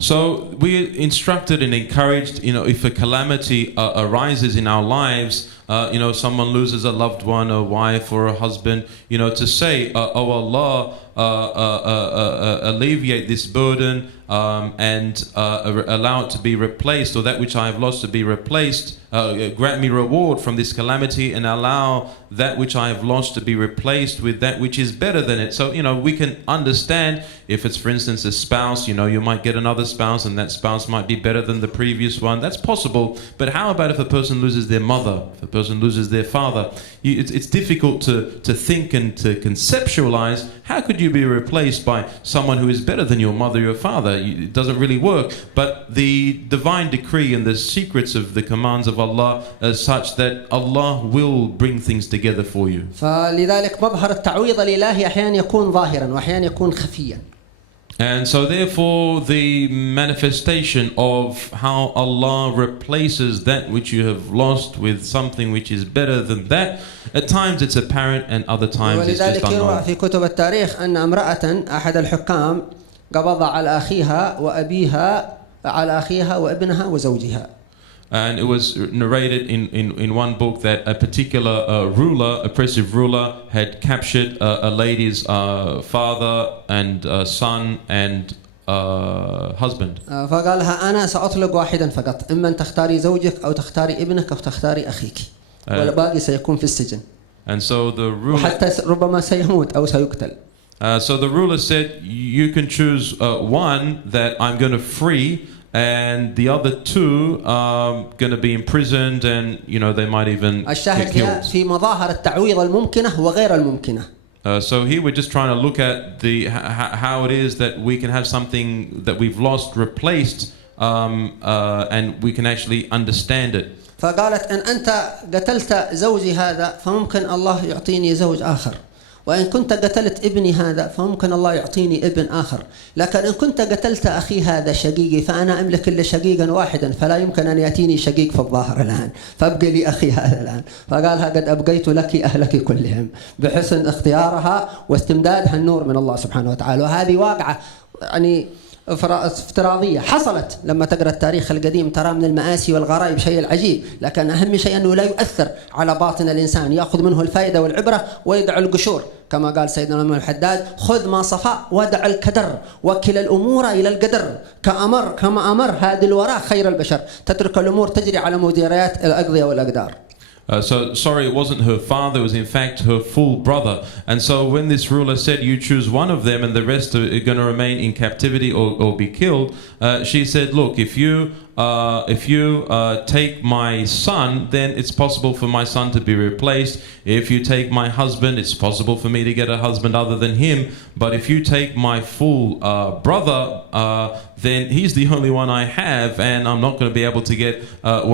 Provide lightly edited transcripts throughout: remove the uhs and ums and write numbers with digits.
So we're instructed and encouraged, if a calamity arises in our lives, someone loses a loved one, a wife or a husband, to say, oh Allah, alleviate this burden and allow it to be replaced, or that which I have lost to be replaced. Grant me reward from this calamity and allow that which I have lost to be replaced with that which is better than it. So, we can understand if it's, for instance, a spouse, you might get another spouse and that spouse might be better than the previous one. That's possible. But how about if a person loses their mother, if a person loses their father? It's difficult to think and to conceptualize. How could you be replaced by someone who is better than your mother, your father? It doesn't really work. But the divine decree and the secrets of the commands of Allah are such that Allah will bring things together for you. فلذلك مظهر التعويض الإلهي أحيانا يكون ظاهرا وأحيانا يكون خفيا. And so therefore the manifestation of how Allah replaces that which you have lost with something which is better than that, at times it's apparent and other times it's just unknown. يروى في كتب التاريخ أن امرأة أحد الحكام قبض على أخيها وأبيها على أخيها وابنها وزوجها. And it was narrated in one book that a particular ruler, oppressive ruler, had captured a lady's father and son and husband. فقالها أنا سأطلق واحدا فقط، إما أن تختاري زوجك أو تختاري ابنك أو تختاري أخيك، والباقي سيكون في السجن. And so the ruler, وحتى ربما سيموت أو سيقتل. So the ruler said, you can choose one that I'm going to free, and the other two are going to be imprisoned, and they might even get killed. في مظاهر التعويض الممكنة وغير الممكنة. So here we're just trying to look at how it is that we can have something that we've lost replaced, and we can actually understand it. فقالت إن أنت قتلت زوجي هذا فممكن الله يعطيني زوج آخر، وإن كنت قتلت ابني هذا فممكن الله يعطيني ابن آخر، لكن إن كنت قتلت أخي هذا شقيقي فأنا أملك إلا شقيقا واحدا، فلا يمكن أن يأتيني شقيق في الظاهر الآن، فأبقي لي أخي هذا الآن. فقالها قد أبقيت لك أهلك كلهم، بحسن اختيارها واستمدادها النور من الله سبحانه وتعالى. وهذه واقعة افتراضية حصلت. لما تقرأ التاريخ القديم ترى من المآسي والغرائب شيء العجيب، لكن أهم شيء أنه لا يؤثر على باطن الإنسان، يأخذ منه الفائدة والعبرة ويدع القشور، كما قال سيدنا al-Haddad: خذ ما صفاء ودع الكدر، وكل الأمور إلى القدر، كما أمر هذه الوراء خير البشر، تترك الأمور تجري على مجريات الأقضية والأقدار. So sorry, it wasn't her father, it was in fact her full brother. And so when this ruler said you choose one of them and the rest are going to remain in captivity or be killed, she said, look, if you take my son, then it's possible for my son to be replaced. If you take my husband, it's possible for me to get a husband other than him. But if you take my full brother, then he's the only one I have, and I'm not going to be able to get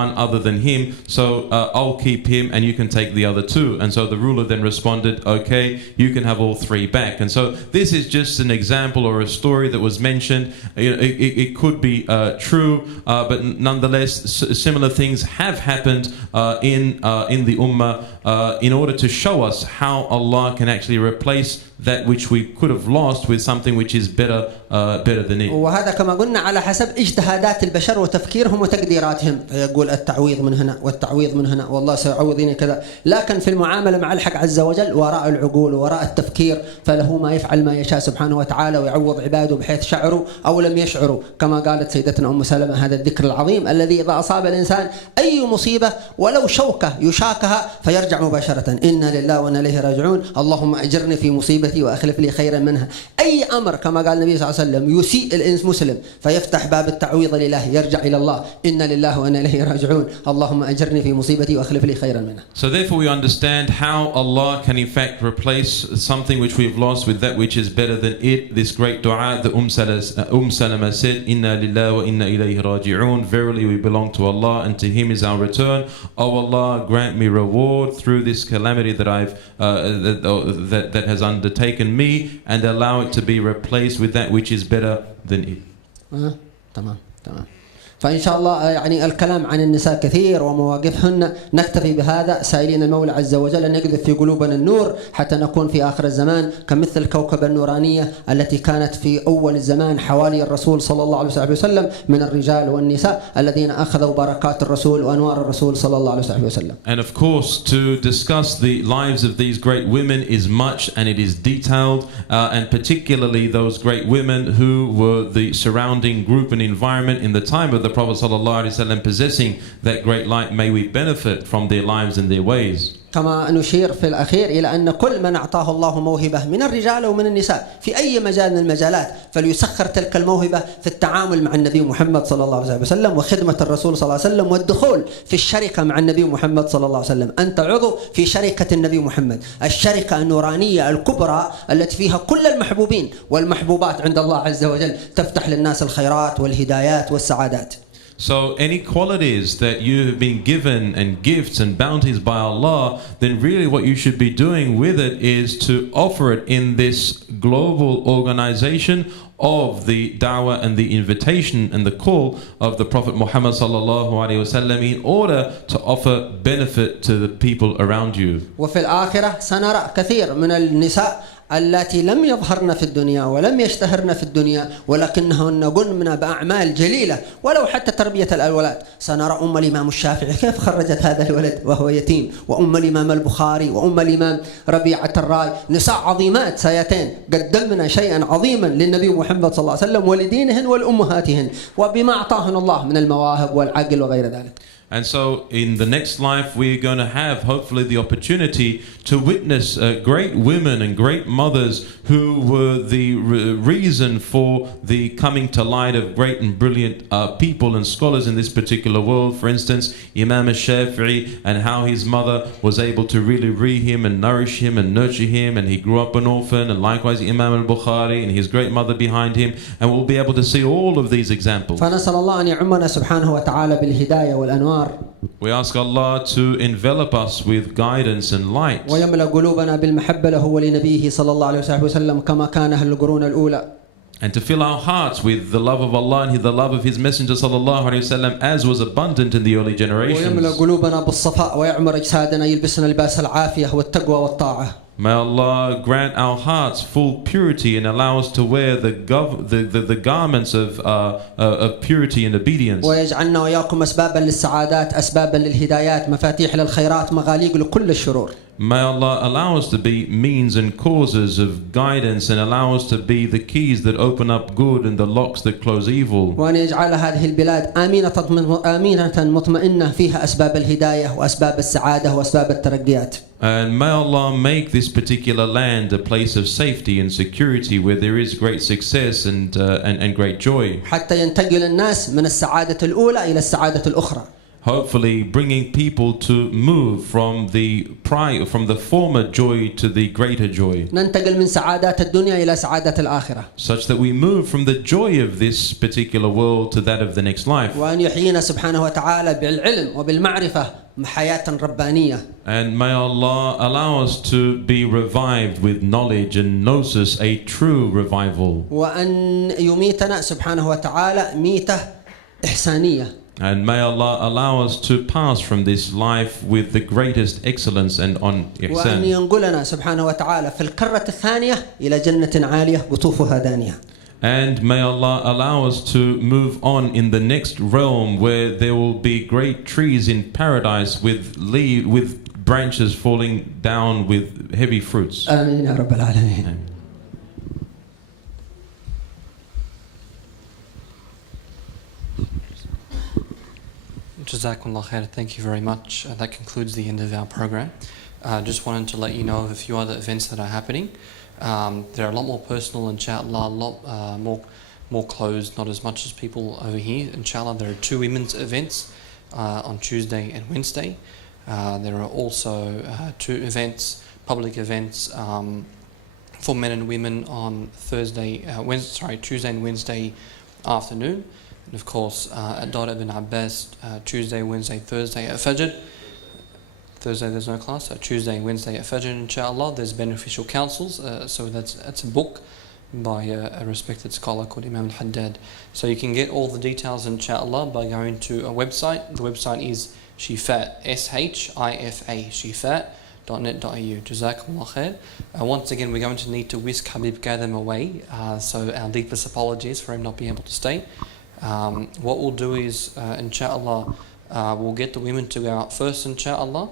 one other than him. So I'll keep him and you can take the other two. And so the ruler then responded, okay, you can have all three back. And so this is just an example or a story that was mentioned. It could be true, but nonetheless similar things have happened in the ummah in order to show us how Allah can actually replace that which we could have lost with something which is better than it. وهذا كما قلنا على حسب اجتهادات البشر وتفكيرهم وتقديراتهم، يقول التعويض من هنا والتعويض من هنا والله سيعوضني كذا، لكن في المعاملة مع الحق عز وجل وراء العقول وراء التفكير، فله ما يفعل ما يشاء سبحانه وتعالى ويعوض عباده بحيث شعروا أو لم يشعروا، كما قالت سيدتنا أم سلمة هذا الذكر العظيم الذي إذا أصاب الإنسان أي مصيبة ولو شوكة يشاكها فيرجع مباشرة: إنا لله وإنا إليه راجعون، اللهم أجرني في مصيبتي وأخلف لي خيرا منها. أي أمر كما قال النبي صلى الله عليه وسلم يسيء الإنس مسلم فيفتح باب التعويض لله، يرجع إلى الله: إنا لله وإنا إليه راجعون، اللهم أجرني في مصيبتي وأخلف لي خيرا منها. So therefore we understand how Allah can in fact replace something which we've lost with that which is better than it. This great dua that Salama said, Inna lillahi wa inna ilayhi raji'un, verily we belong to Allah and to Him is our return. O Allah, grant me reward through this calamity that I've that has undertaken me, and allow it to be replaced with that which is better than it. تمام. فإن شاء الله يعني الكلام عن النساء كثير ومواقفهن، نكتفي بهذا سائلين المولى عز وجل أن يقذف في قلوبنا النور حتى نكون في آخر الزمان كمثل الكوكب النورانية التي كانت في أول الزمان حوالي الرسول صلى الله عليه وسلم من الرجال والنساء الذين أخذوا بركات الرسول وأنوار الرسول صلى الله عليه وسلم. And of course, to discuss the lives of these great women is much and it is detailed, and particularly those great women who were the surrounding group and environment in the time of the Prophet ﷺ possessing that great light. May we benefit from their lives and their ways. كما نشير في الأخير إلى أن كل من أعطاه الله موهبة من الرجال ومن النساء في أي مجال من المجالات فليسخر تلك الموهبة في التعامل مع النبي محمد صلى الله عليه وسلم وخدمة الرسول صلى الله عليه وسلم والدخول في الشركة مع النبي محمد صلى الله عليه وسلم. أنت عضو في شركة النبي محمد، الشركة النورانية الكبرى التي فيها كل المحبوبين والمحبوبات عند الله عز وجل، تفتح للناس الخيرات والهدايات والسعادات. So any qualities that you have been given and gifts and bounties by Allah, then really what you should be doing with it is to offer it in this global organization of the da'wah and the invitation and the call of the Prophet Muhammad sallallahu alaihi wasallam in order to offer benefit to the people around you. وفي الآخرة سنرى كثير من النساء التي لم يظهرن في الدنيا ولم يشتهرن في الدنيا ولكنهن قمن بأعمال جليلة ولو حتى تربية الأولاد. سنرى أم الإمام الشافعي كيف خرجت هذا الولد وهو يتيم، وأم الإمام البخاري وأم الإمام ربيعة الرأي، نساء عظيمات سيتين قدمنا شيئا عظيما للنبي محمد صلى الله عليه وسلم ولدينهن ولأمهاتهن وبما أعطاهن الله من المواهب والعقل وغير ذلك. And so in the next life we're going to have hopefully the opportunity to witness great women and great mothers who were the reason for the coming to light of great and brilliant people and scholars in this particular world. For instance, Imam al-Shafi'i, and how his mother was able to really rear him and nourish him and nurture him, and he grew up an orphan, and likewise Imam al-Bukhari and his great mother behind him, and we'll be able to see all of these examples. فنسأل الله أن يعمنا سبحانه وتعالى بالهداية والأنوار. We ask Allah to envelop us with guidance and light. ويملأ قلوبنا بالمحبة له ولنبيه صلى الله عليه وسلم كما كان أهل القرون الأولى. And to fill our hearts with the love of Allah and the love of His Messenger sallallahu alaihi wasallam, as was abundant in the early generations. ويملأ قلوبنا بالصفاء ويعمر أجسادنا يلبسنا لباس العافية والتقوى والطاعة. May Allah grant our hearts full purity and allow us to wear the garments of purity and obedience. ويجعلنا وإياكم أسبابا للسعادات، أسبابا للهدايات، مفاتيح للخيرات، مغاليق لكل الشرور. May Allah allow us to be means and causes of guidance, and allow us to be the keys that open up good and the locks that close evil. وأن يجعل هذه البلاد آمنة مطمئنة فيها أسباب الهداية وأسباب السعادة وأسباب الترقيات. And may Allah make this particular land a place of safety and security where there is great success and great joy. حتى ينتقل الناس من السعادة الأولى إلى السعادة الأخرى. Hopefully bringing people to move from the former joy to the greater joy. ننتقل من سعادات الدنيا إلى سعادة الآخرة. Such that we move from the joy of this particular world to that of the next life. وأن يحيينا سبحانه وتعالى بالعلم وبالمعرفة حياة ربانية. And may Allah allow us to be revived with knowledge and gnosis, a true revival. وأن يميتنا سبحانه وتعالى ميتة إحسانية. And may Allah allow us to pass from this life with the greatest excellence and on ihsan. وأن ينقلنا سبحانه وتعالى في الكرة الثانية إلى جنة عالية قطوفها دانية. And may Allah allow us to move on in the next realm where there will be great trees in paradise with branches falling down with heavy fruits. آمين يا رب العالمين. Jazakumullah khair. Thank you very much. That concludes the end of our program. Just wanted to let you know of a few other events that are happening. They're a lot more personal, inshallah, a lot more closed, not as much as people over here. Inshallah, there are 2 women's events on Tuesday and Wednesday. There are also 2 events, public events for men and women on Tuesday and Wednesday afternoon. And of course, at Dar ibn Abbas, Tuesday, Wednesday, Thursday at Fajr. Thursday there's no class, so Tuesday and Wednesday at Fajr, inshallah. There's beneficial councils, so that's a book by a respected scholar called Imam al-Haddad. So you can get all the details inshallah by going to a website. The website is Shifa, S-H-I-F-A, shifat.net.au. Jazakumullah khair. Once again, we're going to need to whisk Habib Kazim away, so our deepest apologies for him not being able to stay. What we'll do is, inshallah, we'll get the women to go out first, inshallah,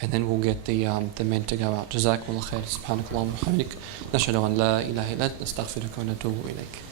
and then we'll get the men to go out. Jazakumullah khair. Subhanakallah wa bihamdik. Nashhadu an la ilaha illa anta, nastaghfiruka wa natubu ilayk.